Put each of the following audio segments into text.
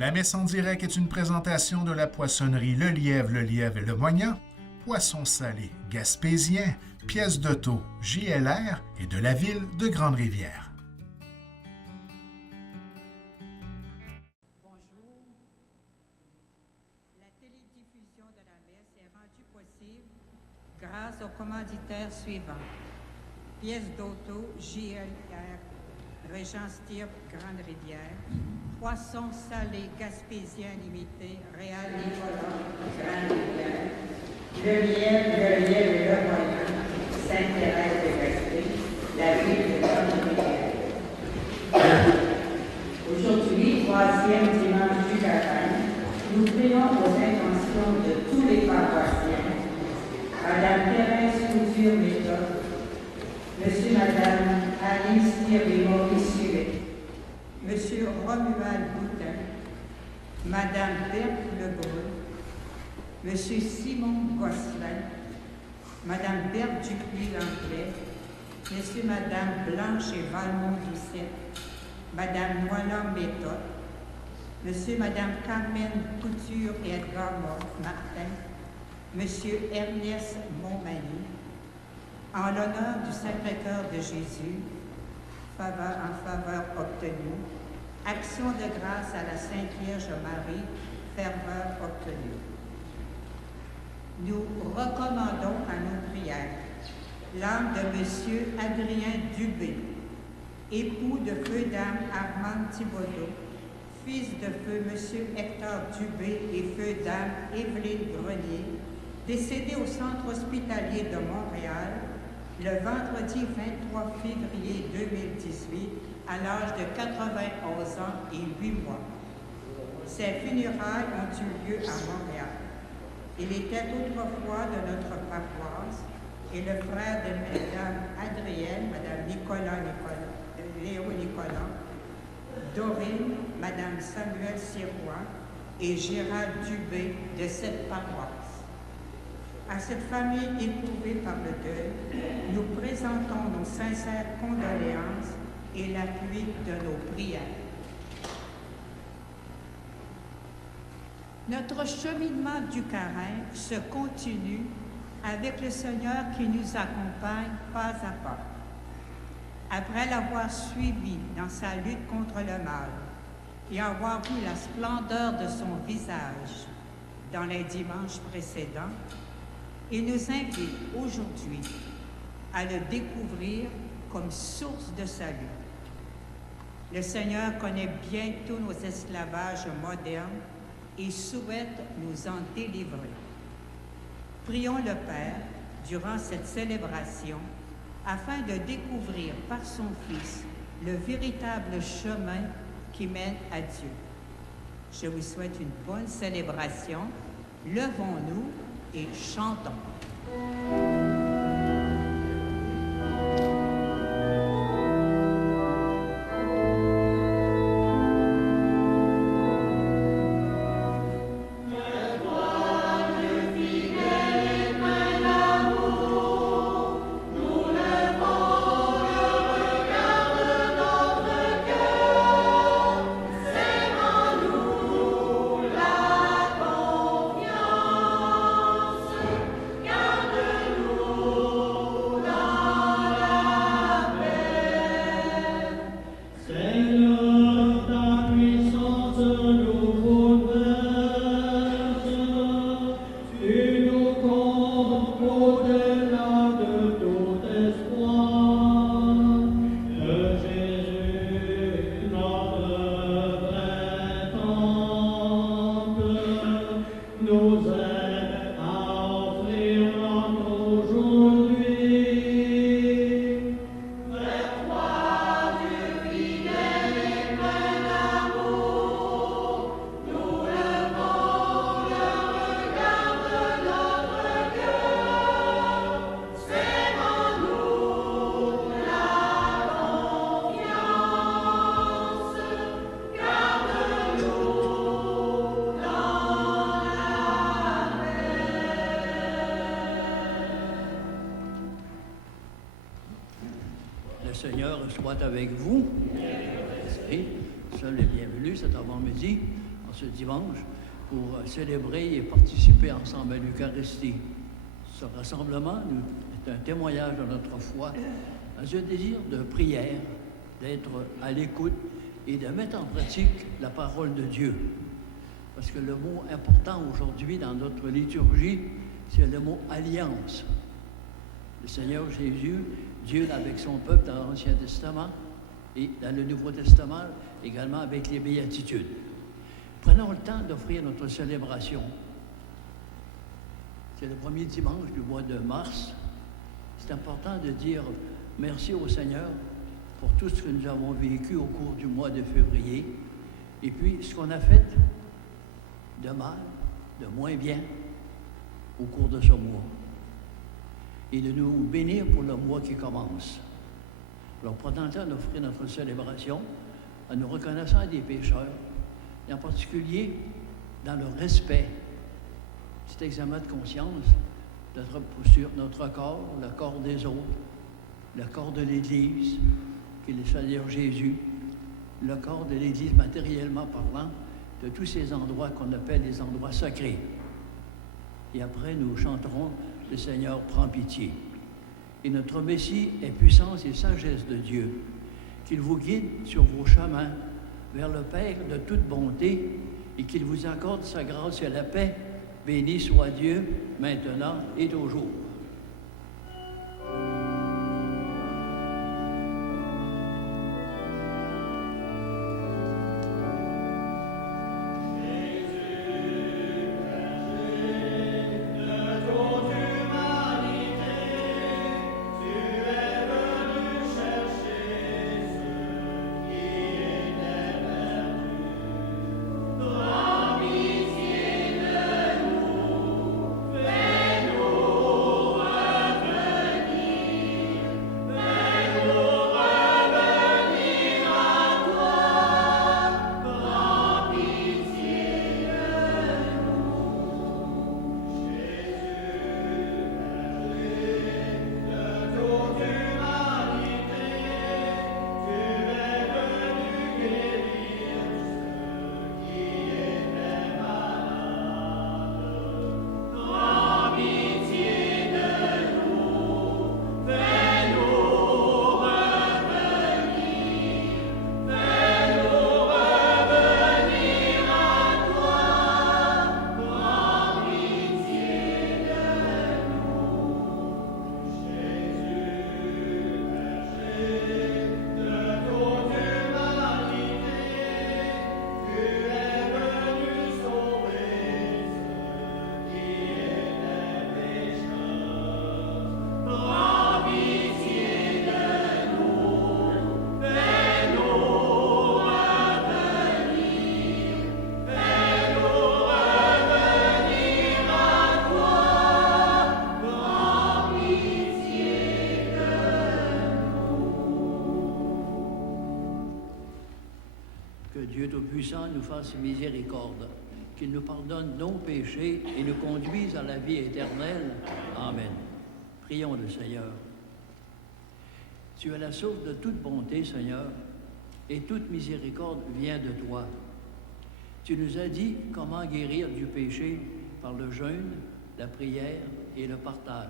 La messe en direct est une présentation de la poissonnerie Le Lièvre et Le Moignant, poisson salé gaspésien, pièces de taux JLR et de la ville de Grande-Rivière. Bonjour. La télédiffusion de la messe est rendue possible grâce aux commanditaires suivants. Pièces d'auto JLR, Régence Tirpe, Grande-Rivière. Poisson salé gaspésien limité, Réal Nicolas, Grande-Rivière. Le Lièvre et Le Moignant, Sainte-Thérèse de Gaspé, la ville de Grande-Rivière. Aujourd'hui, troisième dimanche du carême, nous prions aux intentions de tous les paroissiens. Madame Thérèse Couture-Méthode, Monsieur, Madame Alice Thierry-Maurice-Huet, Monsieur Romuald Boutin, Madame Berthe Lebrun, Monsieur Simon Gosselin, Madame Berthe Dupuis-Langlais, Monsieur, Madame Blanche et Valmont-Doucet, Madame Moilan Méthode, Monsieur, Madame Carmen Couture et Edgar Martin, Monsieur Ernest Montmagny, en l'honneur du Sacré-Cœur de Jésus, en faveur obtenue, action de grâce à la Sainte Vierge Marie, ferveur obtenue. Nous recommandons à nos prières l'âme de Monsieur Adrien Dubé, époux de feu dame Armande Thibodeau, fils de feu Monsieur Hector Dubé et feu dame Évelyne Grenier, décédé au centre hospitalier de Montréal le vendredi 23 février 2018 à l'âge de 91 ans et 8 mois. Ses funérailles ont eu lieu à Montréal. Il était autrefois de notre paroisse et le frère de Madame Adrienne, Madame Léo Nicolas, Dorine, Madame Samuel Sirois et Gérald Dubé de cette paroisse. À cette famille éprouvée par le deuil, nous présentons nos sincères condoléances et l'appui de nos prières. Notre cheminement du carême se continue avec le Seigneur qui nous accompagne pas à pas. Après l'avoir suivi dans sa lutte contre le mal et avoir vu la splendeur de son visage dans les dimanches précédents, il nous invite aujourd'hui à le découvrir comme source de salut. Le Seigneur connaît bien tous nos esclavages modernes et souhaite nous en délivrer. Prions le Père durant cette célébration afin de découvrir par son Fils le véritable chemin qui mène à Dieu. Je vous souhaite une bonne célébration. Levons-nous et chantons. Seigneur soit avec vous. Merci. Soyez les bienvenus cet avant-midi en ce dimanche pour célébrer et participer ensemble à l'Eucharistie. Ce rassemblement est un témoignage de notre foi, un désir de prière, d'être à l'écoute et de mettre en pratique la parole de Dieu. Parce que le mot important aujourd'hui dans notre liturgie, c'est le mot alliance. Le Seigneur Jésus, Dieu avec son peuple dans l'Ancien Testament et dans le Nouveau Testament, également avec les béatitudes. Prenons le temps d'offrir notre célébration. C'est le premier dimanche du mois de mars. C'est important de dire merci au Seigneur pour tout ce que nous avons vécu au cours du mois de février et puis ce qu'on a fait de mal, de moins bien au cours de ce mois. Et de nous bénir pour le mois qui commence. Alors, prenons le temps d'offrir notre célébration en nous reconnaissant des pécheurs, et en particulier dans le respect, cet examen de conscience sur notre corps, le corps des autres, le corps de l'Église, qui est le Seigneur Jésus, le corps de l'Église matériellement parlant, de tous ces endroits qu'on appelle les endroits sacrés. Et après, nous chanterons « Le Seigneur prend pitié ». Et notre Messie est puissance et sagesse de Dieu, qu'il vous guide sur vos chemins vers le Père de toute bonté et qu'il vous accorde sa grâce et la paix. Béni soit Dieu, maintenant et toujours. Tout-Puissant nous fasse miséricorde, qu'il nous pardonne nos péchés et nous conduise à la vie éternelle. Amen. Prions le Seigneur. Tu es la source de toute bonté, Seigneur, et toute miséricorde vient de toi. Tu nous as dit comment guérir du péché par le jeûne, la prière et le partage.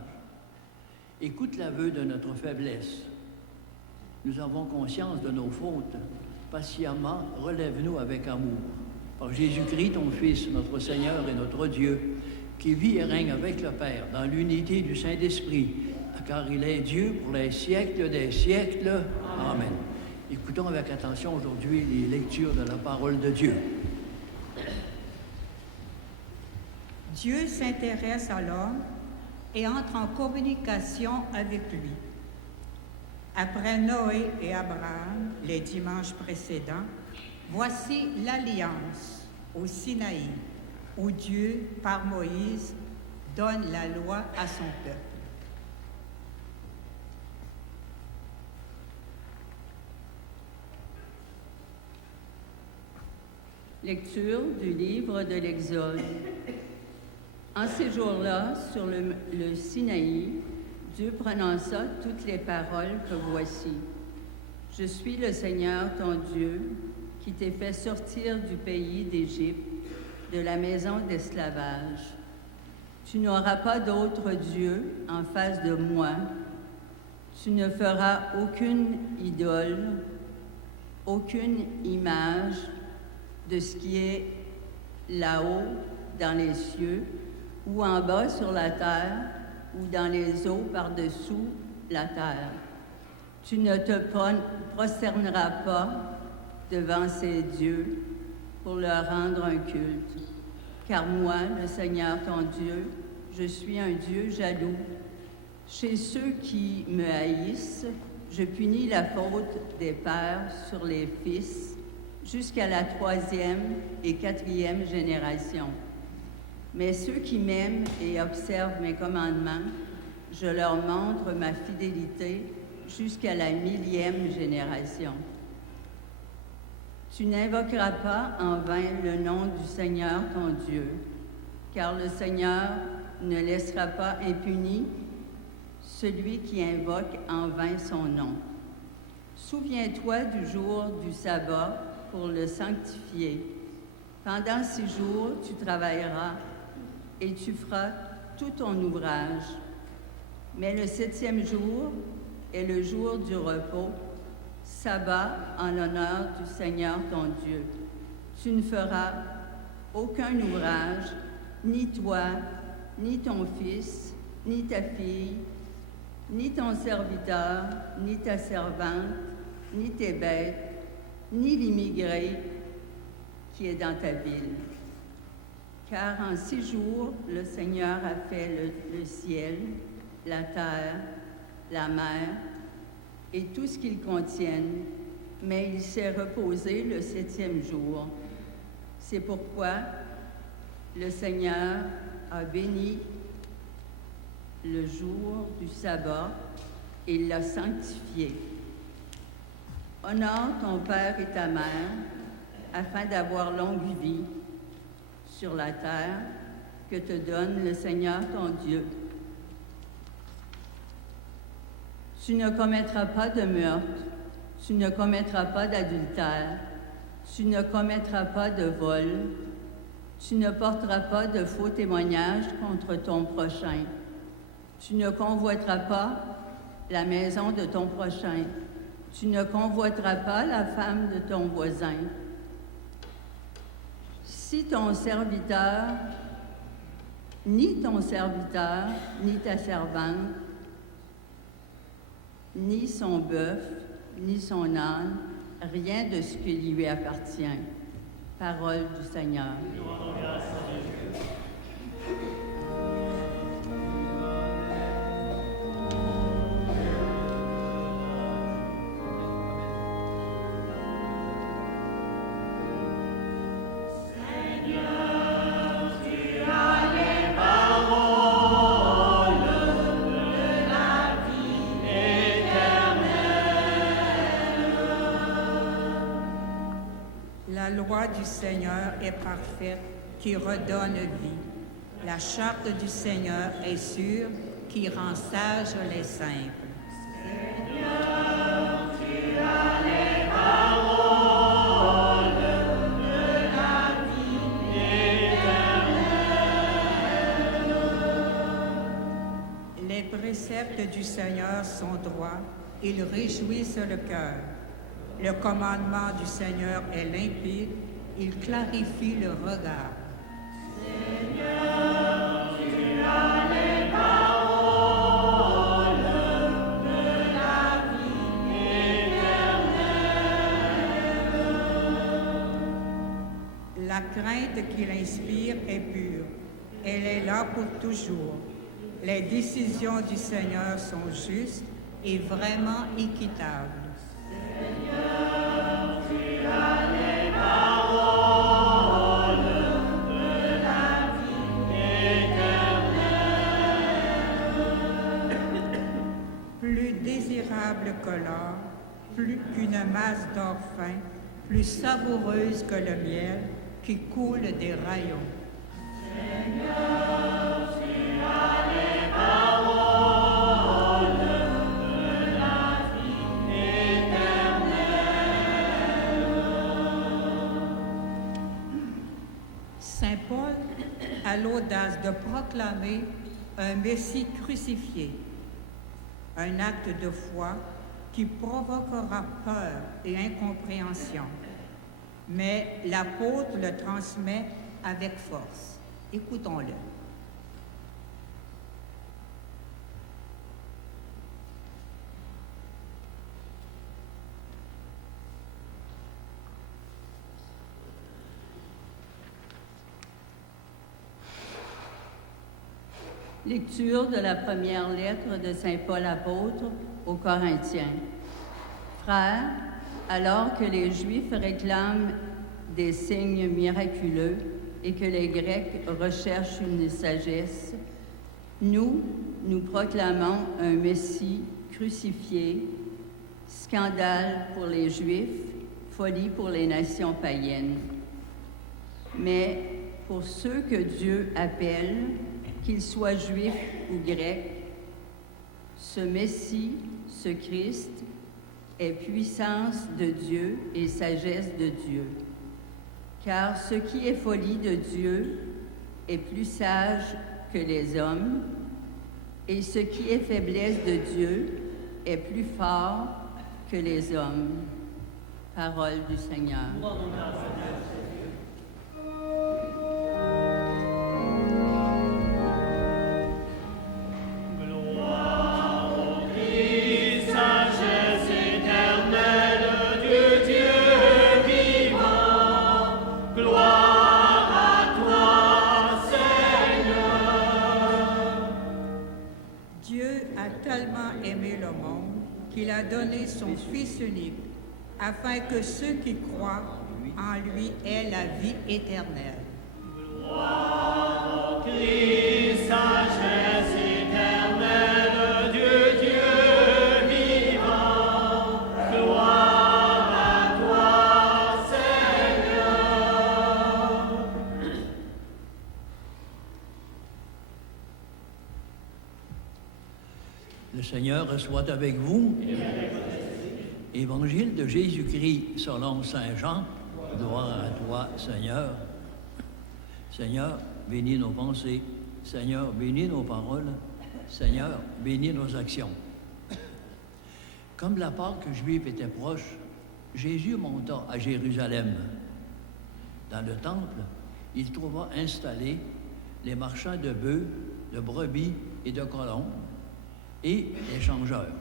Écoute l'aveu de notre faiblesse. Nous avons conscience de nos fautes. Patiemment, relève-nous avec amour. Par Jésus-Christ, ton Fils, notre Seigneur et notre Dieu, qui vit et règne avec le Père dans l'unité du Saint-Esprit, car il est Dieu pour les siècles des siècles. Amen. Écoutons avec attention aujourd'hui les lectures de la parole de Dieu. Dieu s'intéresse à l'homme et entre en communication avec lui. Après Noé et Abraham, les dimanches précédents, voici l'alliance au Sinaï, où Dieu, par Moïse, donne la loi à son peuple. Lecture du livre de l'Exode. En ces jours-là, sur le Sinaï, Dieu prononça toutes les paroles que voici. Je suis le Seigneur ton Dieu, qui t'ai fait sortir du pays d'Égypte, de la maison d'esclavage. Tu n'auras pas d'autre Dieu en face de moi. Tu ne feras aucune idole, aucune image de ce qui est là-haut dans les cieux, ou en bas sur la terre, ou dans les eaux par-dessous la terre. Tu ne te prosterneras pas devant ces dieux pour leur rendre un culte. Car moi, le Seigneur ton Dieu, je suis un Dieu jaloux. Chez ceux qui me haïssent, je punis la faute des pères sur les fils jusqu'à la 3e et 4e génération. Mais ceux qui m'aiment et observent mes commandements, je leur montre ma fidélité jusqu'à la 1000e génération. Tu n'invoqueras pas en vain le nom du Seigneur ton Dieu, car le Seigneur ne laissera pas impuni celui qui invoque en vain son nom. Souviens-toi du jour du sabbat pour le sanctifier. Pendant 6 jours, tu travailleras et tu feras tout ton ouvrage. Mais le 7e jour est le jour du repos, sabbat en l'honneur du Seigneur ton Dieu. Tu ne feras aucun ouvrage, ni toi, ni ton fils, ni ta fille, ni ton serviteur, ni ta servante, ni tes bêtes, ni l'immigré qui est dans ta ville. Car en 6 jours, le Seigneur a fait le ciel, la terre, la mer et tout ce qu'ils contiennent, mais il s'est reposé le 7e jour. C'est pourquoi le Seigneur a béni le jour du sabbat et l'a sanctifié. Honore ton père et ta mère afin d'avoir longue vie sur la terre que te donne le Seigneur ton Dieu. Tu ne commettras pas de meurtre, tu ne commettras pas d'adultère, tu ne commettras pas de vol, tu ne porteras pas de faux témoignages contre ton prochain, tu ne convoiteras pas la maison de ton prochain, tu ne convoiteras pas la femme de ton voisin. Si ton serviteur, ni ta servante, ni son bœuf, ni son âne, rien de ce qui lui appartient. Parole du Seigneur. La loi du Seigneur est parfaite, qui redonne vie. La charte du Seigneur est sûre, qui rend sages les simples. Seigneur, tu as les paroles de la vie éternelle. Les préceptes du Seigneur sont droits, ils réjouissent le cœur. Le commandement du Seigneur est limpide, il clarifie le regard. Seigneur, tu as les paroles de la vie éternelle. La crainte qu'il inspire est pure, elle est là pour toujours. Les décisions du Seigneur sont justes et vraiment équitables. Seigneur, tu as les paroles de la vie éternelle. Plus désirable que l'or, plus qu'une masse d'or fin, plus savoureuse que le miel qui coule des rayons. Seigneur, tu as les paroles de la vie éternelle. Saint Paul a l'audace de proclamer un Messie crucifié, un acte de foi qui provoquera peur et incompréhension. Mais l'apôtre le transmet avec force. Écoutons-le. Lecture de la première lettre de Saint Paul apôtre aux Corinthiens. Frères, alors que les Juifs réclament des signes miraculeux et que les Grecs recherchent une sagesse, nous proclamons un Messie crucifié, scandale pour les Juifs, folie pour les nations païennes. Mais pour ceux que Dieu appelle, qu'ils soient juifs ou grecs, ce Messie, ce Christ, est puissance de Dieu et sagesse de Dieu. Car ce qui est folie de Dieu est plus sage que les hommes, et ce qui est faiblesse de Dieu est plus fort que les hommes. Parole du Seigneur. Qu'il a donné son Fils unique, afin que ceux qui croient en lui aient la vie éternelle. Gloire au Christ, sagesse éternelle du Dieu vivant. Gloire à toi, Seigneur. Le Seigneur soit avec vous. Évangile de Jésus-Christ selon Saint Jean. Gloire à toi, Seigneur. Seigneur, bénis nos pensées. Seigneur, bénis nos paroles. Seigneur, bénis nos actions. Comme la Pâque juive était proche, Jésus monta à Jérusalem. Dans le temple, il trouva installés les marchands de bœufs, de brebis et de colombes, et les changeurs.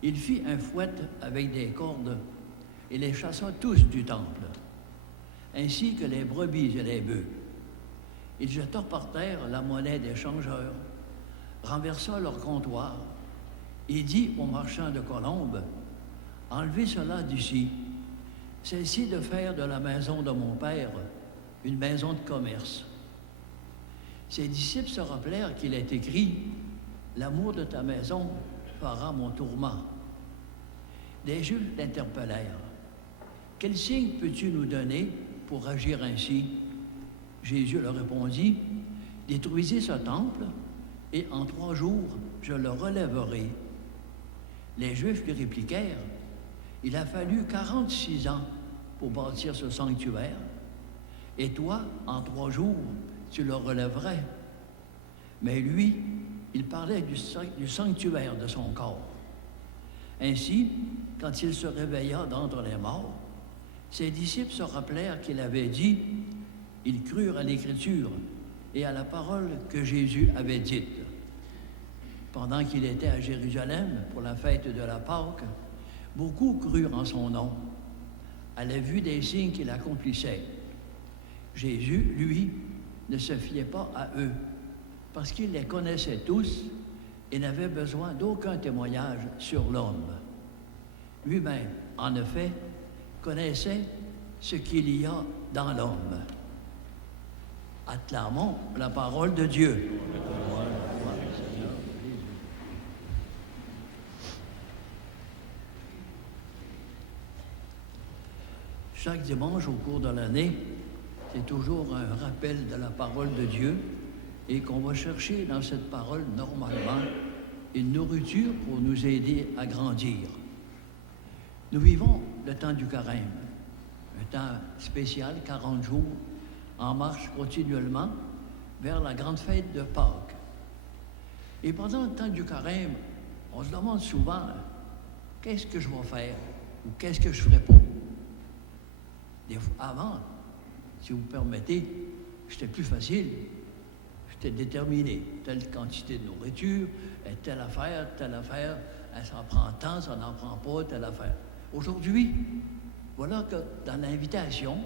Il fit un fouet avec des cordes et les chassa tous du temple, ainsi que les brebis et les bœufs. Il jeta par terre la monnaie des changeurs, renversa leur comptoir et dit aux marchands de colombes, « Enlevez cela d'ici. Cessez de faire de la maison de mon père une maison de commerce. » Ses disciples se rappelèrent qu'il est écrit, « L'amour de ta maison fera mon tourment. » Les Juifs l'interpellèrent. « Quel signe peux-tu nous donner pour agir ainsi? » Jésus leur répondit, « Détruisez ce temple, et en 3 jours, je le relèverai. » Les Juifs lui répliquèrent, « Il a fallu 46 ans pour bâtir ce sanctuaire, et toi, en 3 jours, tu le relèverais. » Mais lui, il parlait du sanctuaire de son corps. Ainsi, quand il se réveilla d'entre les morts, ses disciples se rappelèrent qu'il avait dit, ils crurent à l'Écriture et à la parole que Jésus avait dite. Pendant qu'il était à Jérusalem pour la fête de la Pâque, beaucoup crurent en son nom, à la vue des signes qu'il accomplissait. Jésus, lui, ne se fiait pas à eux, parce qu'il les connaissait tous et n'avait besoin d'aucun témoignage sur l'homme. Lui-même, en effet, connaissait ce qu'il y a dans l'homme. Acclamons la parole de Dieu. Chaque dimanche au cours de l'année, c'est toujours un rappel de la parole de Dieu et qu'on va chercher dans cette parole normalement une nourriture pour nous aider à grandir. Nous vivons le temps du carême, un temps spécial, 40 jours, en marche continuellement vers la grande fête de Pâques. Et pendant le temps du carême, on se demande souvent, qu'est-ce que je vais faire ou qu'est-ce que je ne ferai pas? Avant, si vous me permettez, c'était plus facile. J'étais déterminé. Telle quantité de nourriture, telle affaire, ça en prend tant, ça n'en prend pas, telle affaire. Aujourd'hui, voilà que dans l'invitation,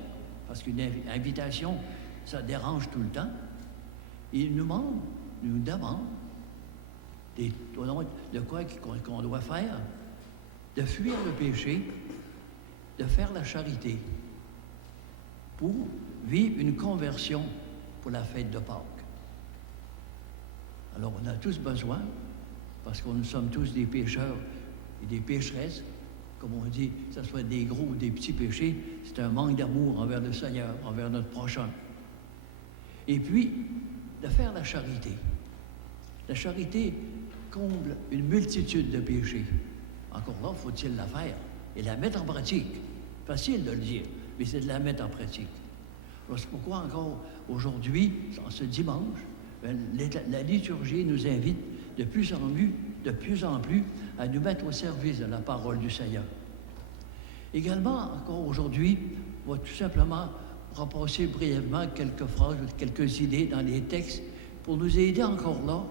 parce qu'une invitation, ça dérange tout le temps, il nous demande de quoi qu'on doit faire, de fuir le péché, de faire la charité, pour vivre une conversion pour la fête de Pâques. Alors, on a tous besoin, parce que nous sommes tous des pécheurs et des pécheresses, comme on dit, que ce soit des gros ou des petits péchés, c'est un manque d'amour envers le Seigneur, envers notre prochain. Et puis, de faire la charité. La charité comble une multitude de péchés. Encore là, faut-il la faire et la mettre en pratique. Facile de le dire, mais c'est de la mettre en pratique. Alors, c'est pourquoi encore aujourd'hui, en ce dimanche, la liturgie nous invite de plus en plus à nous mettre au service de la parole du Seigneur. Également, encore aujourd'hui, on va tout simplement repasser brièvement quelques phrases, quelques idées dans les textes pour nous aider encore là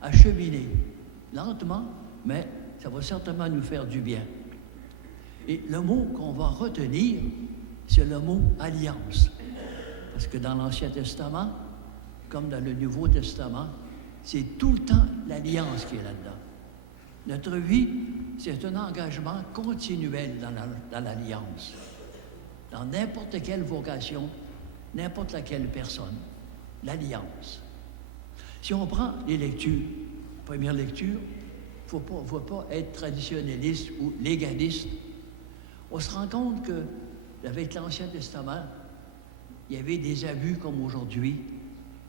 à cheminer lentement, mais ça va certainement nous faire du bien. Et le mot qu'on va retenir, c'est le mot « alliance ». Parce que dans l'Ancien Testament, comme dans le Nouveau Testament, c'est tout le temps l'alliance qui est là-dedans. Notre vie, c'est un engagement continuel dans l'alliance. Dans n'importe quelle vocation, n'importe laquelle personne. L'alliance. Si on prend les lectures, première lecture, il ne faut pas être traditionnaliste ou légaliste. On se rend compte qu'avec l'Ancien Testament, il y avait des abus comme aujourd'hui,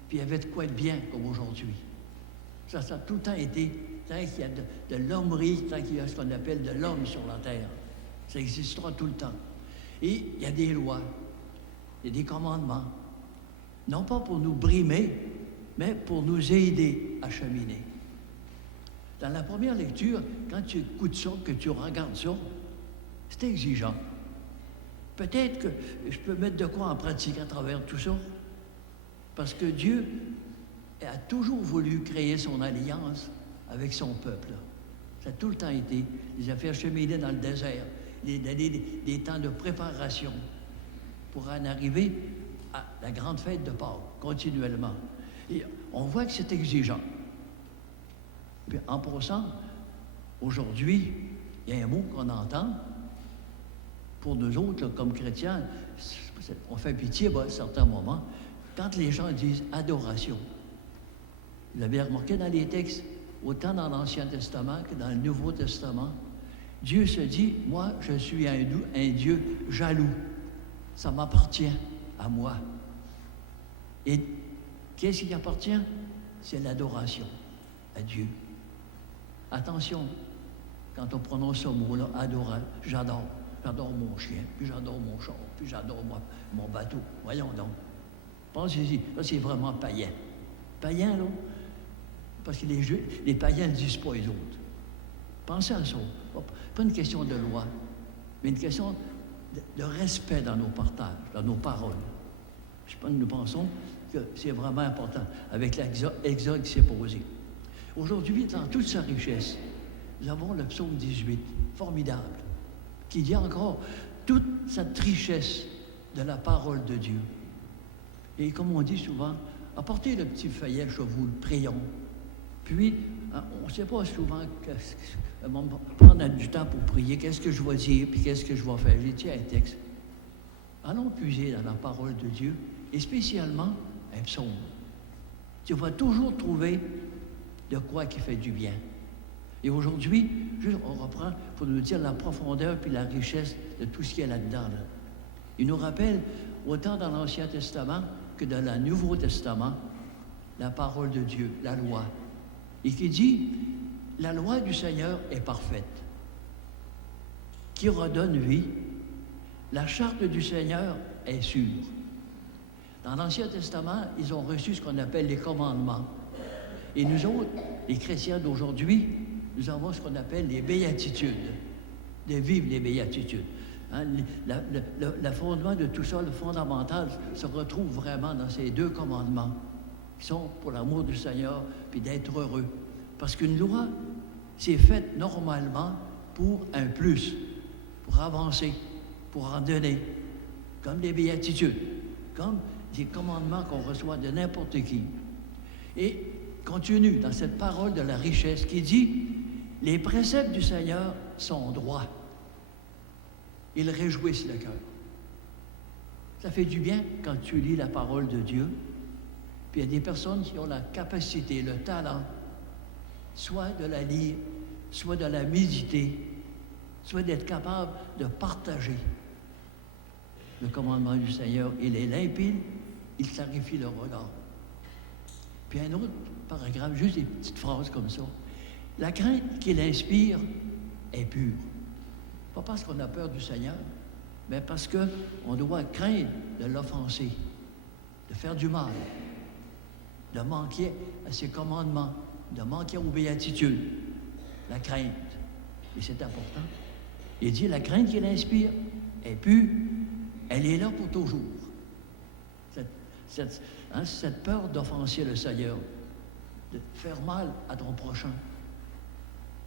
puis il y avait de quoi de bien comme aujourd'hui. Ça a tout le temps été, tant qu'il y a de l'hommerie, tant qu'il y a ce qu'on appelle de l'homme sur la terre. Ça existera tout le temps. Et il y a des lois, il y a des commandements, non pas pour nous brimer, mais pour nous aider à cheminer. Dans la première lecture, quand tu écoutes ça, que tu regardes ça, c'est exigeant. Peut-être que je peux mettre de quoi en pratique à travers tout ça, parce que Dieu a toujours voulu créer son alliance avec son peuple. Ça a tout le temps été. Il a fait cheminer dans le désert, des temps de préparation pour en arriver à la grande fête de Pâques, continuellement. Et on voit que c'est exigeant. Puis en passant, aujourd'hui, il y a un mot qu'on entend. Pour nous autres, là, comme chrétiens, on fait pitié à certains moments, quand les gens disent « adoration ». Vous avez remarqué dans les textes, autant dans l'Ancien Testament que dans le Nouveau Testament, Dieu se dit « moi, je suis un Dieu jaloux. Ça m'appartient à moi. » Et qu'est-ce qui appartient? C'est l'adoration à Dieu. Attention, quand on prononce ce mot-là, adorer, j'adore. J'adore mon chien, puis j'adore mon char, puis j'adore mon bateau. Voyons donc. Pensez-y, là, c'est vraiment païen. Païen, là, parce que les païens ne disent pas les autres. Pensez à ça. Pas une question de loi, mais une question de respect dans nos partages, dans nos paroles. Je pense que nous pensons que c'est vraiment important avec l'exode qui s'est posé. Aujourd'hui, dans toute sa richesse, nous avons le psaume 18, formidable, qui dit encore toute cette richesse de la parole de Dieu. Et comme on dit souvent, apportez le petit feuillet chez vous, prions. Puis, on ne sait pas souvent prendre du temps pour prier, qu'est-ce que je vais dire, puis qu'est-ce que je vais faire. J'ai dit un texte. Allons puiser dans la parole de Dieu, et spécialement un psaume. Tu vas toujours trouver de quoi qui fait du bien. Et aujourd'hui, on reprend pour nous dire la profondeur puis la richesse de tout ce qu'il y a là-dedans. Là. Il nous rappelle, autant dans l'Ancien Testament que dans le Nouveau Testament, la parole de Dieu, la loi. Et qui dit, la loi du Seigneur est parfaite, qui redonne vie. La charte du Seigneur est sûre. Dans l'Ancien Testament, ils ont reçu ce qu'on appelle les commandements. Et nous autres, les chrétiens d'aujourd'hui, nous avons ce qu'on appelle les béatitudes, de vivre les béatitudes. Hein, le fondement de tout ça, le fondamental, se retrouve vraiment dans ces 2 commandements, qui sont pour l'amour du Seigneur, puis d'être heureux. Parce qu'une loi, c'est faite normalement pour un plus, pour avancer, pour en donner, comme des béatitudes, comme des commandements qu'on reçoit de n'importe qui. Et continue dans cette parole de la richesse qui dit « Les préceptes du Seigneur sont droits. Ils réjouissent le cœur. » Ça fait du bien quand tu lis la parole de Dieu. Puis il y a des personnes qui ont la capacité, le talent, soit de la lire, soit de la méditer, soit d'être capable de partager. Le commandement du Seigneur, il est limpide, il clarifie le regard. Puis un autre paragraphe, juste des petites phrases comme ça. La crainte qu'il inspire est pure. Pas parce qu'on a peur du Seigneur, mais parce qu'on doit craindre de l'offenser, de faire du mal, de manquer à ses commandements, de manquer aux béatitudes. La crainte. Et c'est important. Il dit, la crainte qu'il inspire est pure, elle est là pour toujours. Cette peur d'offenser le Seigneur, de faire mal à ton prochain,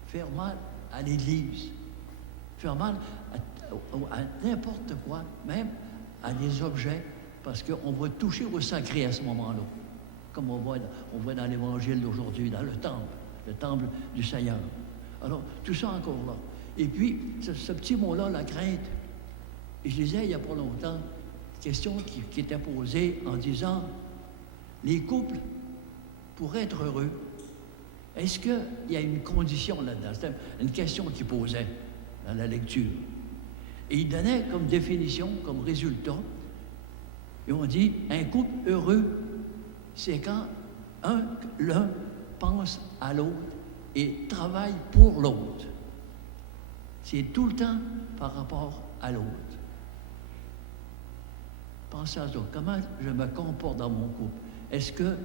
faire mal à l'Église, faire mal à n'importe quoi, même à des objets, parce qu'on va toucher au sacré à ce moment-là, comme on voit dans l'Évangile d'aujourd'hui, dans le temple du Seigneur. Alors, tout ça encore là. Et puis, ce petit mot-là, la crainte, et je lisais il n'y a pas longtemps, une question qui était posée en disant, les couples, pour être heureux, est-ce qu'il y a une condition là-dedans? C'était une question qu'il posait dans la lecture. Et il donnait comme définition, comme résultat, et on dit, un couple heureux, c'est quand l'un pense à l'autre et travaille pour l'autre. C'est tout le temps par rapport à l'autre. Pensez à ça. Comment je me comporte dans mon couple? Est-ce que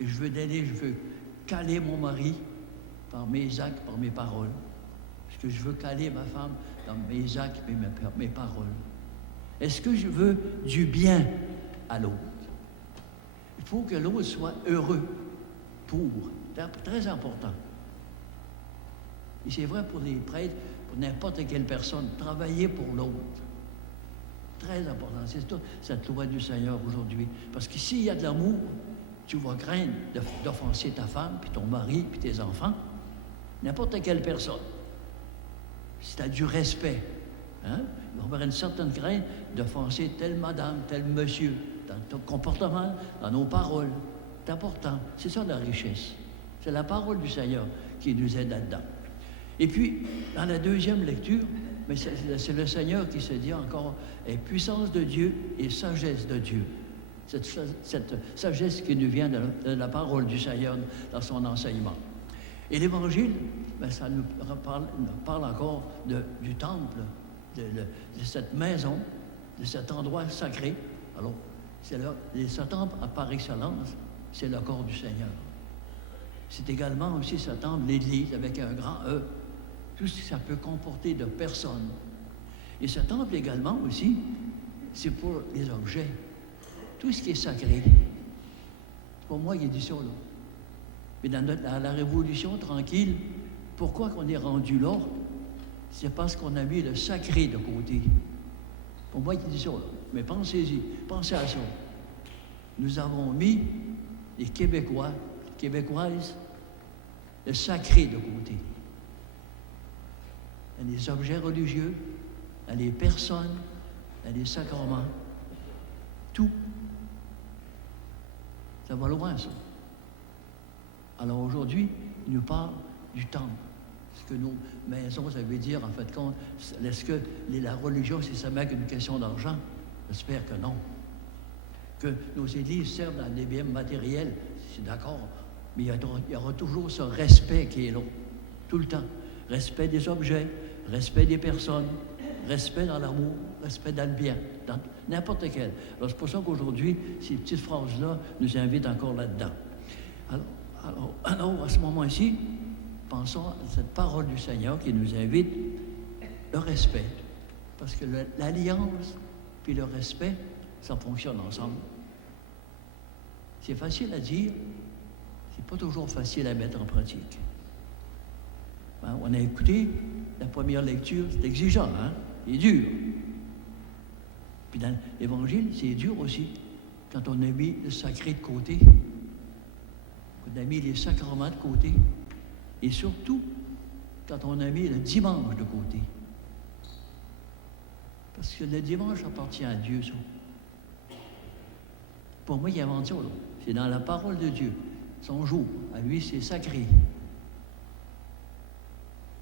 je veux caler mon mari par mes actes, par mes paroles? Est-ce que je veux caler ma femme dans mes actes et mes paroles? Est-ce que je veux du bien à l'autre? Il faut que l'autre soit heureux pour. C'est très important. Et c'est vrai pour les prêtres, pour n'importe quelle personne, travailler pour l'autre. Très important. C'est ça, cette loi du Seigneur aujourd'hui. Parce que s'il y a de l'amour, tu vas craindre d'offenser ta femme, puis ton mari, puis tes enfants. N'importe quelle personne. Si tu as du respect, hein, il va y avoir une certaine crainte d'offenser telle madame, tel monsieur, dans ton comportement, dans nos paroles. C'est important. C'est ça la richesse. C'est la parole du Seigneur qui nous aide là-dedans. Et puis, dans la deuxième lecture, mais c'est le Seigneur qui se dit encore, est puissance de Dieu et sagesse de Dieu. Cette sagesse qui nous vient de la parole du Seigneur dans son enseignement. Et l'Évangile, ben, ça nous parle encore du temple, de cette maison, de cet endroit sacré. Alors, ce temple, par excellence, c'est le corps du Seigneur. C'est également aussi ce temple, l'Église, avec un grand E. Tout ce que ça peut comporter de personnes. Et ce temple également aussi, c'est pour les objets. Tout ce qui est sacré. C'est pas moi qui ai dit ça, là. Mais dans la Révolution tranquille, pourquoi qu'on est rendu là? C'est parce qu'on a mis le sacré de côté. C'est pas moi qui ai dit ça, là. Mais pensez-y, pensez à ça. Nous avons mis les Québécois, Québécoises, le sacré de côté. Dans les objets religieux, dans les personnes, dans les sacrements. Tout. Ça va loin, ça. Alors aujourd'hui, il nous parle du temple. Ce que nos maisons, ça veut dire, en fait, compte, est-ce que la religion, c'est seulement une question d'argent? J'espère que non. Que nos églises servent dans des biens matériels, c'est d'accord. Mais il y aura toujours ce respect qui est là, tout le temps. Respect des objets, respect des personnes, respect dans l'amour, respect dans le bien, dans n'importe quel. Alors, c'est pour ça qu'aujourd'hui, ces petites phrases-là nous invitent encore là-dedans. Alors, à ce moment-ci, pensons à cette parole du Seigneur qui nous invite le respect. Parce que l'alliance puis le respect, ça fonctionne ensemble. C'est facile à dire, c'est pas toujours facile à mettre en pratique. Ben, on a écouté la première lecture, c'est exigeant, hein? C'est dur. Puis dans l'Évangile, c'est dur aussi, quand on a mis le sacré de côté, quand on a mis les sacrements de côté, et surtout, quand on a mis le dimanche de côté. Parce que le dimanche appartient à Dieu, ça. Pour moi, il invente ça, là. C'est dans la parole de Dieu. Son jour, à lui, c'est sacré.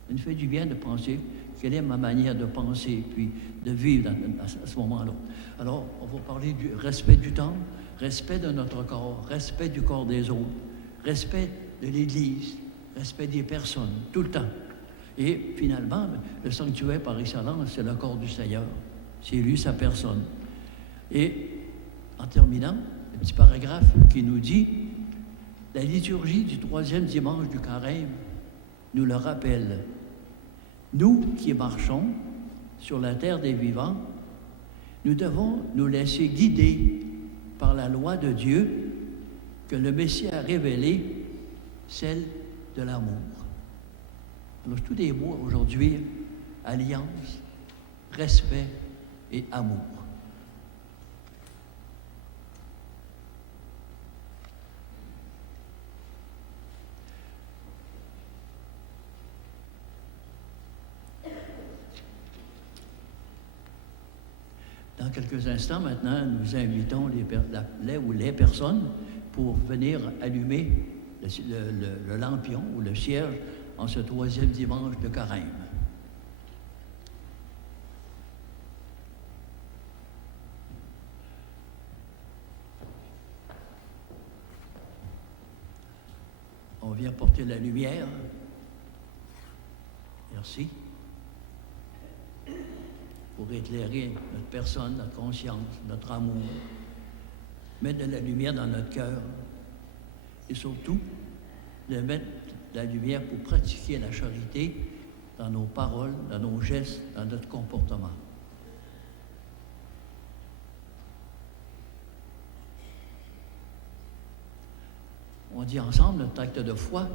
Il me fait du bien de penser quelle est ma manière de penser, puis de vivre à ce moment-là. Alors, on va parler du respect du temps, respect de notre corps, respect du corps des autres, respect de l'Église, respect des personnes, tout le temps. Et finalement, le sanctuaire par excellence, c'est le corps du Seigneur. C'est lui, sa personne. Et en terminant, un petit paragraphe qui nous dit « La liturgie du 3e dimanche du Carême nous le rappelle. Nous qui marchons sur la terre des vivants, nous devons nous laisser guider par la loi de Dieu que le Messie a révélée, celle de l'amour. » Alors, tous des mots aujourd'hui, alliance, respect et amour. Dans quelques instants, maintenant, nous invitons les personnes pour venir allumer le lampion ou le cierge en ce 3e dimanche de Carême. On vient porter la lumière. Merci. Pour éclairer notre personne, notre conscience, notre amour, mettre de la lumière dans notre cœur et surtout de mettre de la lumière pour pratiquer la charité dans nos paroles, dans nos gestes, dans notre comportement. On dit ensemble notre acte de foi.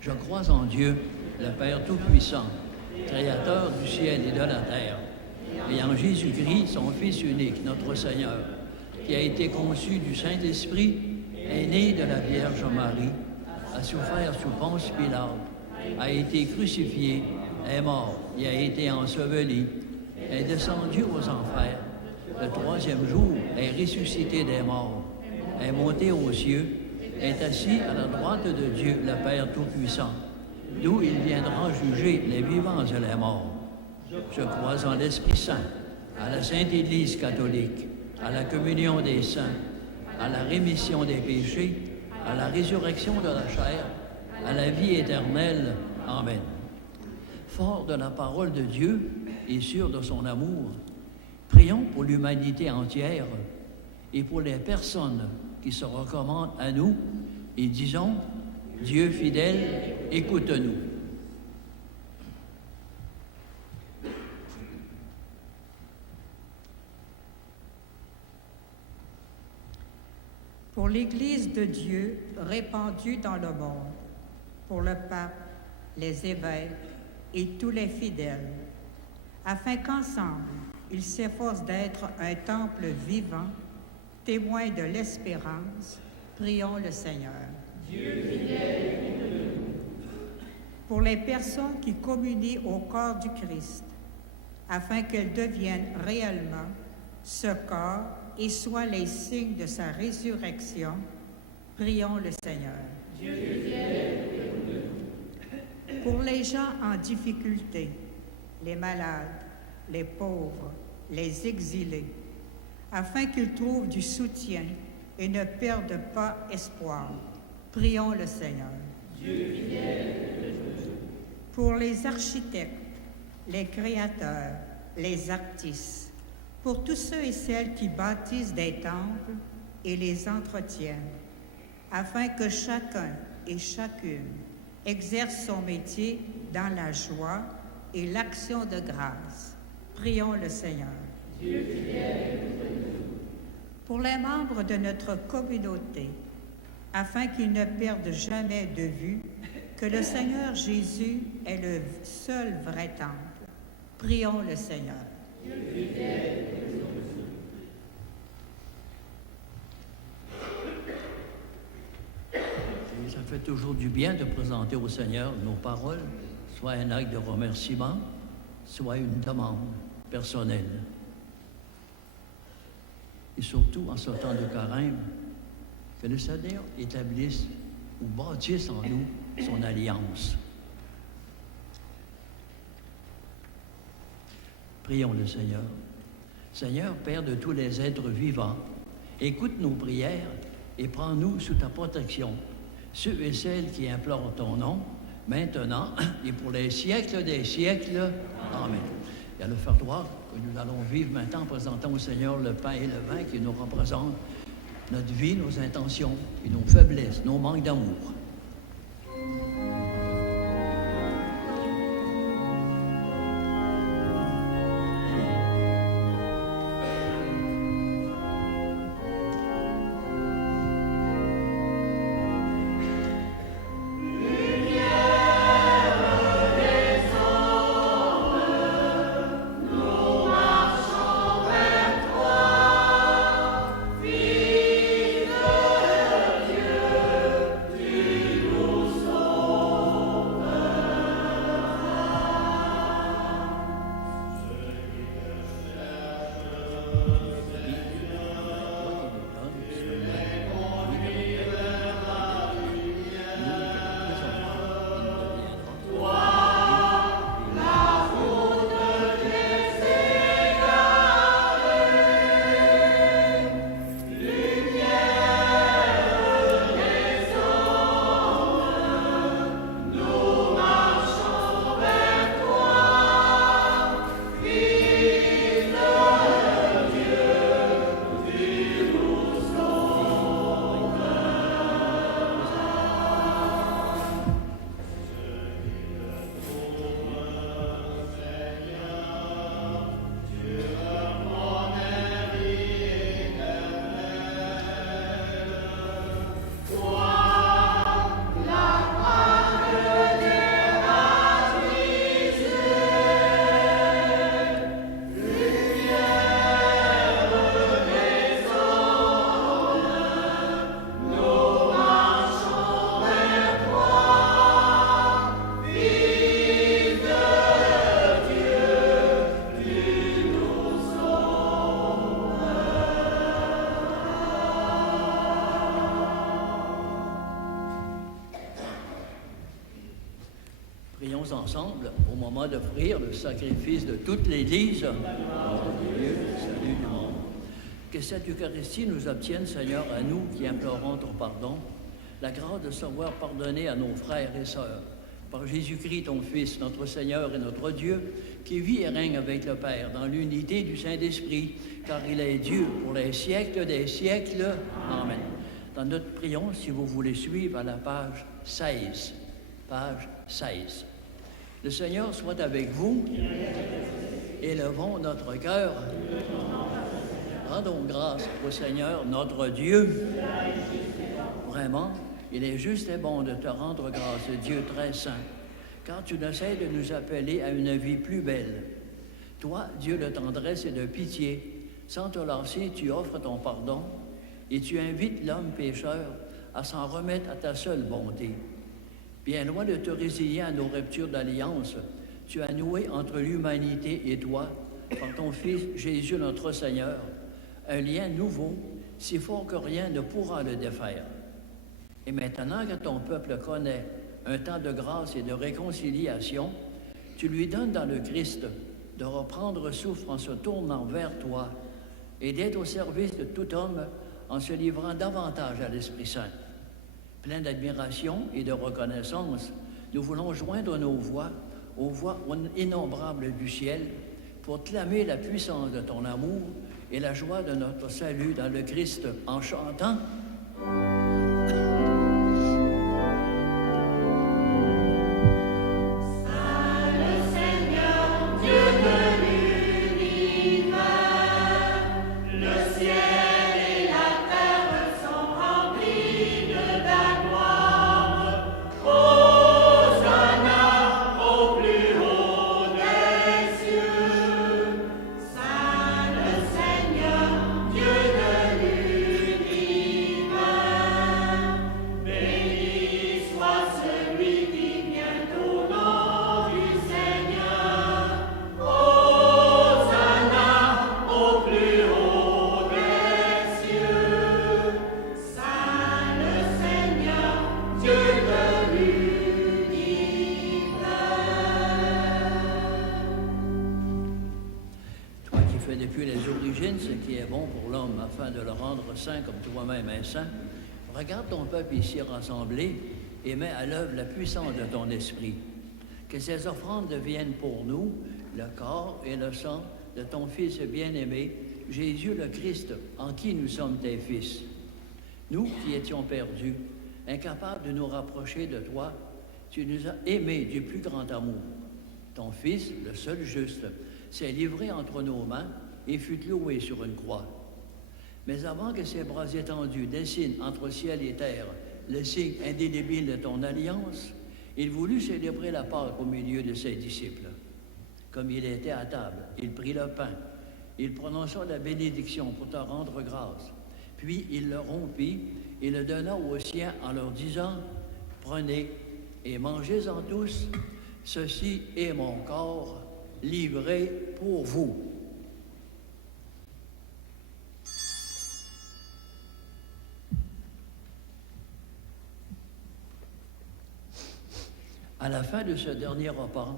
Je crois en Dieu, le Père Tout-Puissant, Créateur du ciel et de la terre, et en Jésus-Christ, son Fils unique, notre Seigneur, qui a été conçu du Saint-Esprit, est né de la Vierge Marie, a souffert sous Ponce Pilate, a été crucifié, est mort et a été enseveli, est descendu aux enfers, le 3e jour est ressuscité des morts, est monté aux cieux, est assis à la droite de Dieu, le Père Tout-Puissant, d'où il viendra juger les vivants et les morts. Je crois en l'Esprit Saint, à la Sainte Église catholique, à la communion des saints, à la rémission des péchés, à la résurrection de la chair, à la vie éternelle. Amen. Fort de la parole de Dieu et sûr de son amour, prions pour l'humanité entière et pour les personnes qui se recommandent à nous et disons, Dieu fidèle, écoute-nous. Pour l'Église de Dieu répandue dans le monde, pour le pape, les évêques et tous les fidèles, afin qu'ensemble, ils s'efforcent d'être un temple vivant, témoin de l'espérance, prions le Seigneur. Dieu fidèle, pour les personnes qui communient au corps du Christ, afin qu'elles deviennent réellement ce corps et soient les signes de sa résurrection, prions le Seigneur. Dieu fidèle, pour les gens en difficulté, les malades, les pauvres, les exilés, afin qu'ils trouvent du soutien et ne perdent pas espoir, prions le Seigneur. Dieu fidèle, pour les architectes, les créateurs, les artistes, pour tous ceux et celles qui bâtissent des temples et les entretiennent, afin que chacun et chacune exerce son métier dans la joie et l'action de grâce. Prions le Seigneur. Dieu fidèle, pour les membres de notre communauté, afin qu'ils ne perdent jamais de vue que le Seigneur Jésus est le seul vrai temple. Prions le Seigneur. Dieu fidèle, ça fait toujours du bien de présenter au Seigneur nos paroles, soit un acte de remerciement, soit une demande personnelle. Et surtout, en ce temps de carême, que le Seigneur établisse ou bâtisse en nous son alliance. Prions le Seigneur. Seigneur, Père de tous les êtres vivants, écoute nos prières et prends-nous sous ta protection. Ceux et celles qui implorent ton nom, maintenant et pour les siècles des siècles. Amen. Il y a le fardeau que nous allons vivre maintenant en présentant au Seigneur le pain et le vin qui nous représentent notre vie, nos intentions et nos faiblesses, nos manques d'amour. Prions ensemble au moment d'offrir le sacrifice de toute l'Église. Dieu, salut du monde. Que cette Eucharistie nous obtienne, Seigneur, à nous qui implorons ton pardon, la grâce de savoir pardonner à nos frères et sœurs. Par Jésus-Christ, ton Fils, notre Seigneur et notre Dieu, qui vit et règne avec le Père dans l'unité du Saint-Esprit, car il est Dieu pour les siècles des siècles. Amen. Dans notre prions, si vous voulez suivre à la page 16. Page 16. Le Seigneur soit avec vous. Élevons notre cœur. Rendons grâce au Seigneur, notre Dieu. Vraiment, il est juste et bon de te rendre grâce, Dieu très saint, car tu ne cesses de nous appeler à une vie plus belle. Toi, Dieu de tendresse et de pitié, sans te lasser, tu offres ton pardon et tu invites l'homme pécheur à s'en remettre à ta seule bonté. Bien loin de te résilier à nos ruptures d'alliance, tu as noué entre l'humanité et toi, par ton Fils Jésus notre Seigneur, un lien nouveau, si fort que rien ne pourra le défaire. Et maintenant que ton peuple connaît un temps de grâce et de réconciliation, tu lui donnes dans le Christ de reprendre souffle en se tournant vers toi et d'être au service de tout homme en se livrant davantage à l'Esprit Saint. Plein d'admiration et de reconnaissance, nous voulons joindre nos voix aux voix innombrables du ciel pour clamer la puissance de ton amour et la joie de notre salut dans le Christ en chantant. Depuis les origines, ce qui est bon pour l'homme, afin de le rendre saint comme toi-même est saint, regarde ton peuple ici rassemblé et mets à l'œuvre la puissance de ton esprit. Que ces offrandes deviennent pour nous le corps et le sang de ton Fils bien-aimé, Jésus le Christ, en qui nous sommes tes fils. Nous qui étions perdus, incapables de nous rapprocher de toi, tu nous as aimés du plus grand amour. Ton Fils, le seul juste, s'est livré entre nos mains et fut cloué sur une croix. Mais avant que ses bras étendus dessinent entre ciel et terre le signe indélébile de ton alliance, il voulut célébrer la Pâque au milieu de ses disciples. Comme il était à table, il prit le pain, il prononça la bénédiction pour te rendre grâce, puis il le rompit et le donna aux siens en leur disant « Prenez et mangez-en tous, ceci est mon corps livré pour vous. » À la fin de ce dernier repas,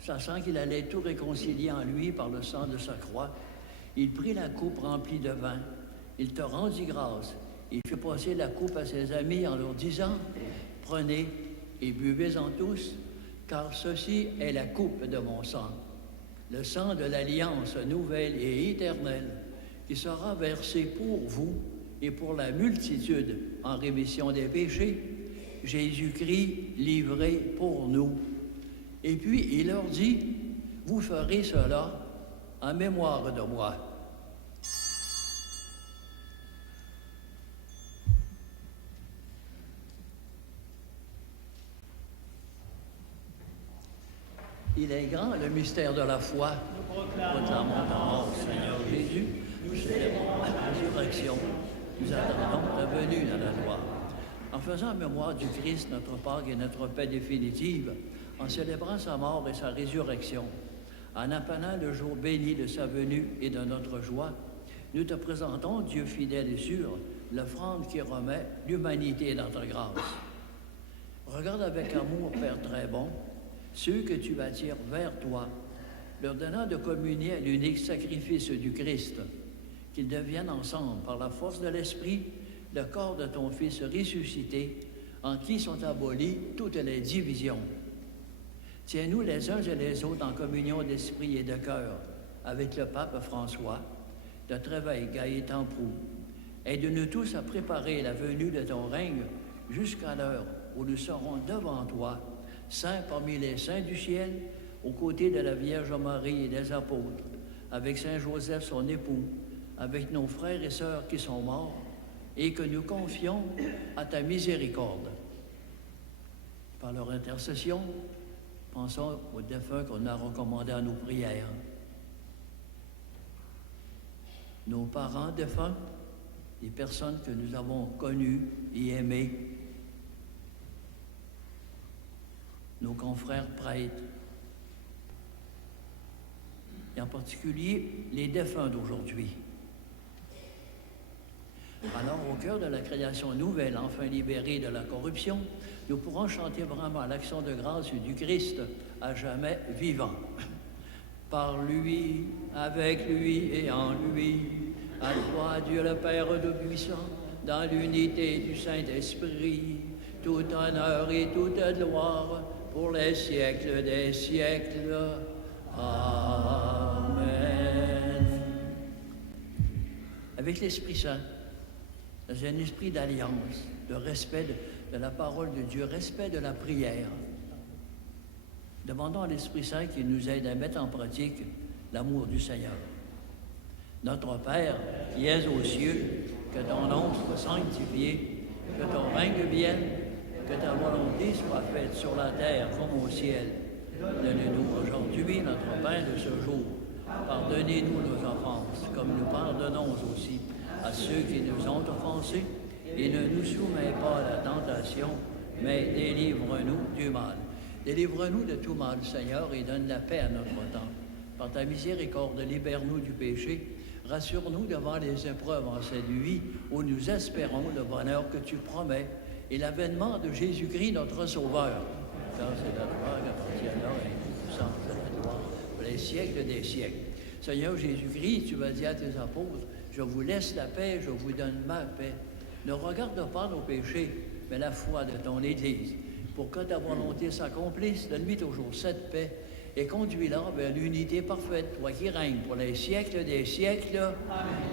sachant qu'il allait tout réconcilier en lui par le sang de sa croix, il prit la coupe remplie de vin, il te rendit grâce, il fit passer la coupe à ses amis en leur disant « Prenez et buvez-en tous, car ceci est la coupe de mon sang, le sang de l'alliance nouvelle et éternelle, qui sera versé pour vous et pour la multitude en rémission des péchés, Jésus-Christ livré pour nous. » Et puis il leur dit, « Vous ferez cela en mémoire de moi. » Il est grand le mystère de la foi. Nous proclamons ta mort, Seigneur Jésus. Nous célébrons la résurrection. Nous attendons ta venue dans la gloire. En faisant mémoire du Christ, notre Pâque et notre paix définitive, en célébrant sa mort et sa résurrection, en appelant le jour béni de sa venue et de notre joie, nous te présentons, Dieu fidèle et sûr, l'offrande qui remet l'humanité dans ta grâce. Regarde avec amour, Père très bon, ceux que tu attires vers toi, leur donnant de communier à l'unique sacrifice du Christ, qu'ils deviennent ensemble, par la force de l'Esprit, le corps de ton Fils ressuscité, en qui sont abolies toutes les divisions. Tiens-nous les uns et les autres en communion d'esprit et de cœur, avec le pape François, de Tréveil, Gaëtan Proux. Aide-nous tous à préparer la venue de ton règne jusqu'à l'heure où nous serons devant toi, saints parmi les saints du ciel, aux côtés de la Vierge Marie et des apôtres, avec Saint Joseph son époux, avec nos frères et sœurs qui sont morts, et que nous confions à ta miséricorde. Par leur intercession, pensons aux défunts qu'on a recommandés à nos prières. Nos parents défunts, les personnes que nous avons connues et aimées, nos confrères prêtres, et en particulier les défunts d'aujourd'hui. Alors, au cœur de la création nouvelle, enfin libérée de la corruption, nous pourrons chanter vraiment l'action de grâce du Christ à jamais vivant. Par lui, avec lui et en lui, à toi, Dieu le Père Tout-Puissant, dans l'unité du Saint-Esprit, tout honneur et toute gloire pour les siècles des siècles. Amen. avec l'Esprit Saint, dans un esprit d'alliance, de respect de la parole de Dieu, respect de la prière. Demandons à l'Esprit Saint qu'il nous aide à mettre en pratique l'amour du Seigneur. Notre Père, qui es aux cieux, que ton nom soit sanctifié, que ton règne vienne, que ta volonté soit faite sur la terre comme au ciel. Donne-nous aujourd'hui notre pain de ce jour. Pardonnez-nous nos offenses, comme nous pardonnons aussi à ceux qui nous ont offensés. Et ne nous soumets pas à la tentation, mais délivre-nous du mal. Délivre-nous de tout mal, Seigneur, et donne la paix à notre temps. Par ta miséricorde, libère-nous du péché. Rassure-nous devant les épreuves en cette vie où nous espérons le bonheur que tu promets et l'avènement de Jésus-Christ, notre Sauveur. Car c'est la gloire qu'appartient l'or et la puissance de la gloire pour les siècles des siècles. Seigneur Jésus-Christ, tu vas dire à tes apôtres, je vous laisse la paix, je vous donne ma paix. Ne regarde pas nos péchés, mais la foi de ton Église. Pour que ta volonté s'accomplisse, donne-lui toujours cette paix et conduis-la vers l'unité parfaite, toi qui règnes pour les siècles des siècles. Amen.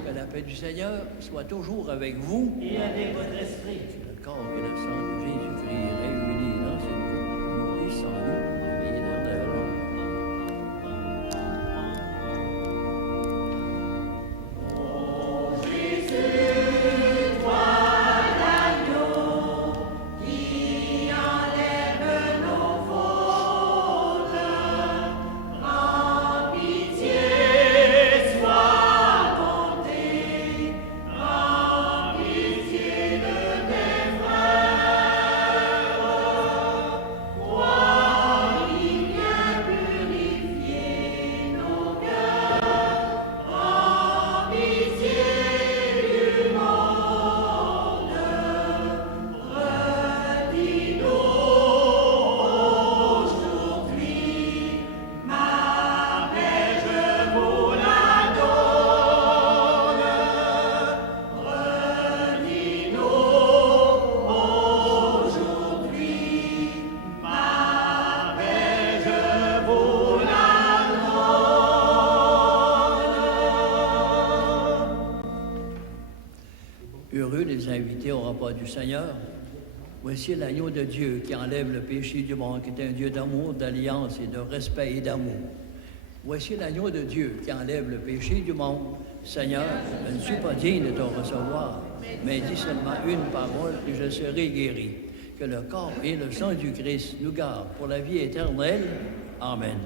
Que la paix du Seigneur soit toujours avec vous. Et avec votre esprit. Que le corps et le sang de Jésus-Christ réunis dans cette coupe nourrissent en nous la vie éternelle. Du Seigneur. Voici l'agneau de Dieu qui enlève le péché du monde, qui est un Dieu d'amour, d'alliance et de respect et d'amour. Voici l'agneau de Dieu qui enlève le péché du monde. Seigneur, je ne suis pas digne de te recevoir, mais dis seulement une parole et je serai guéri. Que le corps et le sang du Christ nous gardent pour la vie éternelle. Amen.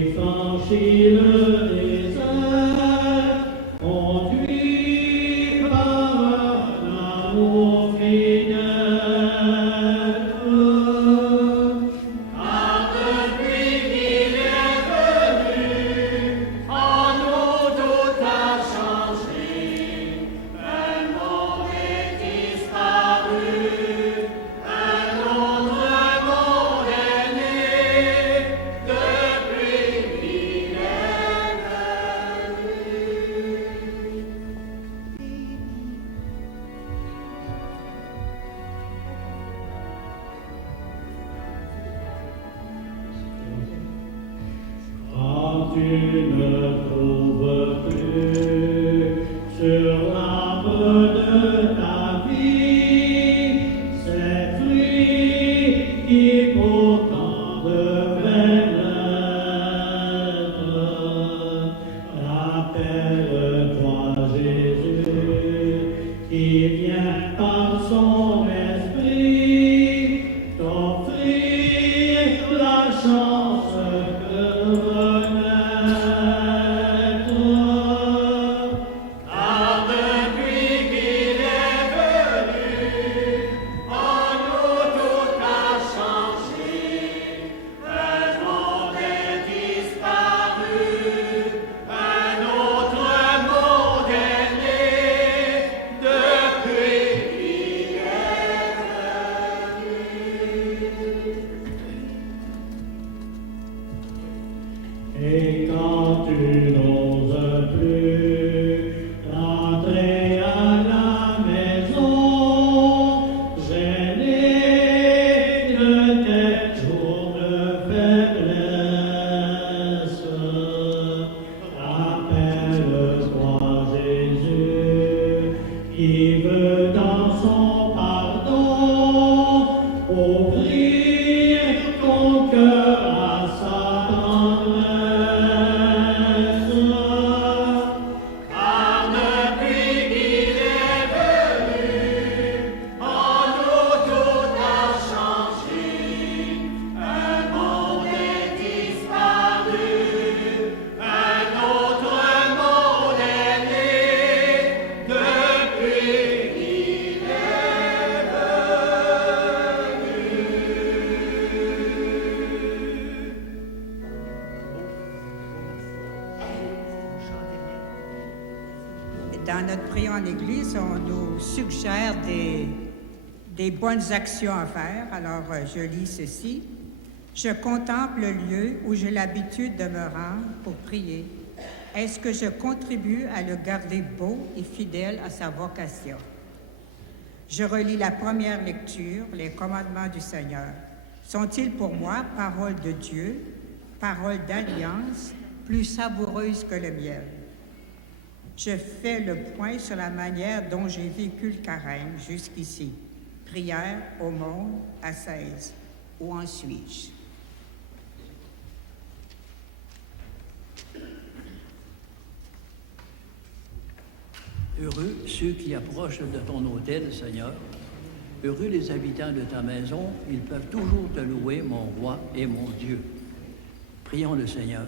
Il franchit le désert, conduit par un amour fidèle. Car depuis qu'il est venu, en nous tout a changé. Un monde est disparu, un autre monde est né, depuis qu'il est venu. Quand tu ne trouves plus sur l'arbre de ta vie ces fruits qui pourtant devaient l'être, rappelle-toi Jésus qui vient par son esprit t'offrir la chance de renaître. Car depuis qu'il est venu, en nous tout a changé. Un monde est disparu, un autre monde est né, depuis qu'il est venu. Et quand tu n'oses plus rentrer à la maison, gêné de tes jours de faiblesse, rappelle-toi Jésus qui veut dans son pardon ouvrir ton cœur à sa tendresse. Car depuis qu'il est venu, en nous tout a changé. Un monde est disparu, un autre monde est né, depuis qu'il est venu. Dans notre prière en Église, on nous suggère des bonnes actions à faire. Alors, je lis ceci. Je contemple le lieu où j'ai l'habitude de me rendre pour prier. Est-ce que je contribue à le garder beau et fidèle à sa vocation? Je relis la première lecture, les commandements du Seigneur. Sont-ils pour moi parole de Dieu, parole d'alliance, plus savoureuse que le miel? Je fais le point sur la manière dont j'ai vécu le carême jusqu'ici. Prière, aumône, ascèse. Où en suis-je? Heureux ceux qui approchent de ton autel, Seigneur. Heureux les habitants de ta maison, ils peuvent toujours te louer, mon roi et mon Dieu. Prions le Seigneur.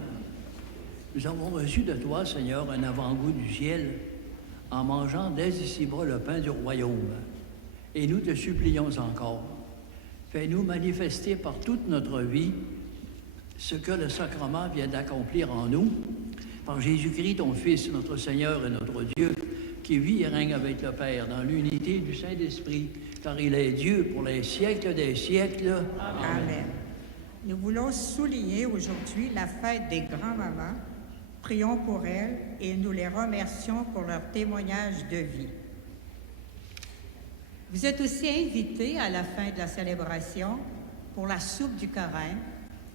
Nous avons reçu de toi, Seigneur, un avant-goût du ciel en mangeant dès ici-bas le pain du royaume. Et nous te supplions encore. Fais-nous manifester par toute notre vie ce que le sacrement vient d'accomplir en nous, par Jésus-Christ, ton Fils, notre Seigneur et notre Dieu, qui vit et règne avec le Père dans l'unité du Saint-Esprit, car il est Dieu pour les siècles des siècles. Amen. Nous voulons souligner aujourd'hui la fête des grands-mamans. Prions pour elles et nous les remercions pour leur témoignage de vie. Vous êtes aussi invités à la fin de la célébration pour la soupe du carême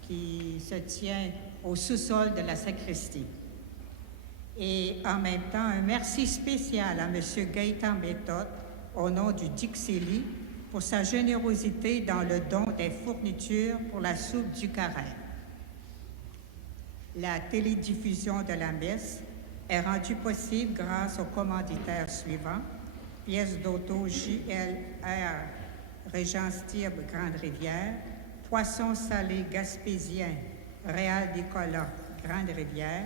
qui se tient au sous-sol de la sacristie. Et en même temps, un merci spécial à M. Gaëtan Méthode, au nom du Dixélie, pour sa générosité dans le don des fournitures pour la soupe du carême. La télédiffusion de la messe est rendue possible grâce aux commanditaires suivants: pièces d'auto JLR Régence Tirbe Grande-Rivière, Poissons salés Gaspésien Réal Nicolas Grande-Rivière,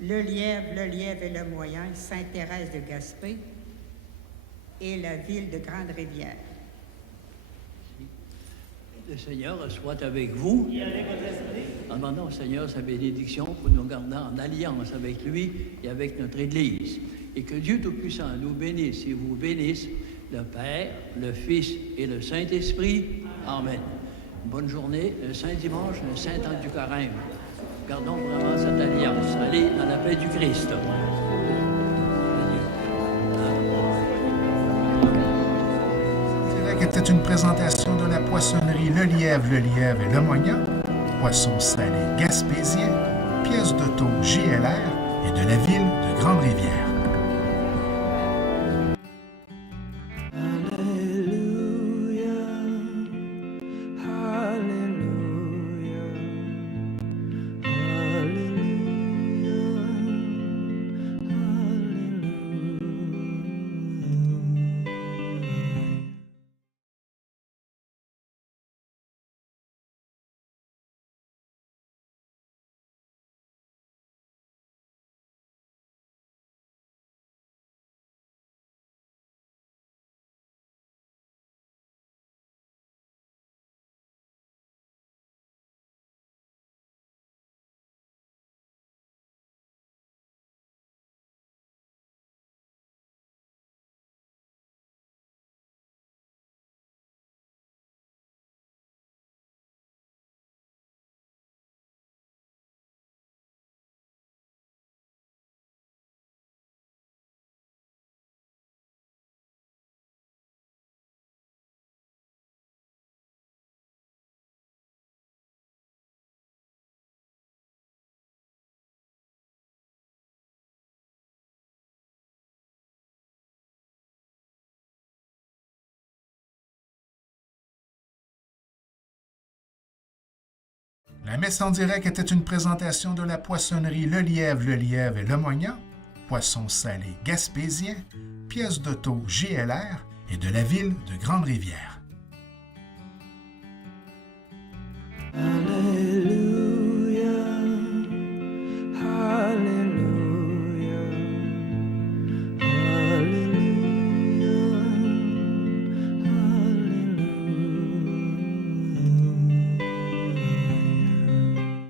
le Lièvre et le Moyen, Sainte-Thérèse de Gaspé et la ville de Grande-Rivière. Le Seigneur soit avec vous. En demandant au Seigneur sa bénédiction pour nous garder en alliance avec lui et avec notre Église. Et que Dieu Tout-Puissant nous bénisse et vous bénisse, le Père, le Fils et le Saint-Esprit. Amen. Bonne journée, le Saint Dimanche, le Saint Temps du Carême. Gardons vraiment cette alliance. Allez dans la paix du Christ. Était une présentation de la poissonnerie Le Lièvre et le Moyen, poisson salé gaspésien, pièces de thau JLR et de la ville de Grande-Rivière. La messe en direct était une présentation de la poissonnerie Le Lièvre et le Moyen, poisson salé gaspésien, pièces de thau JLR et de la ville de Grande-Rivière. Alléluia.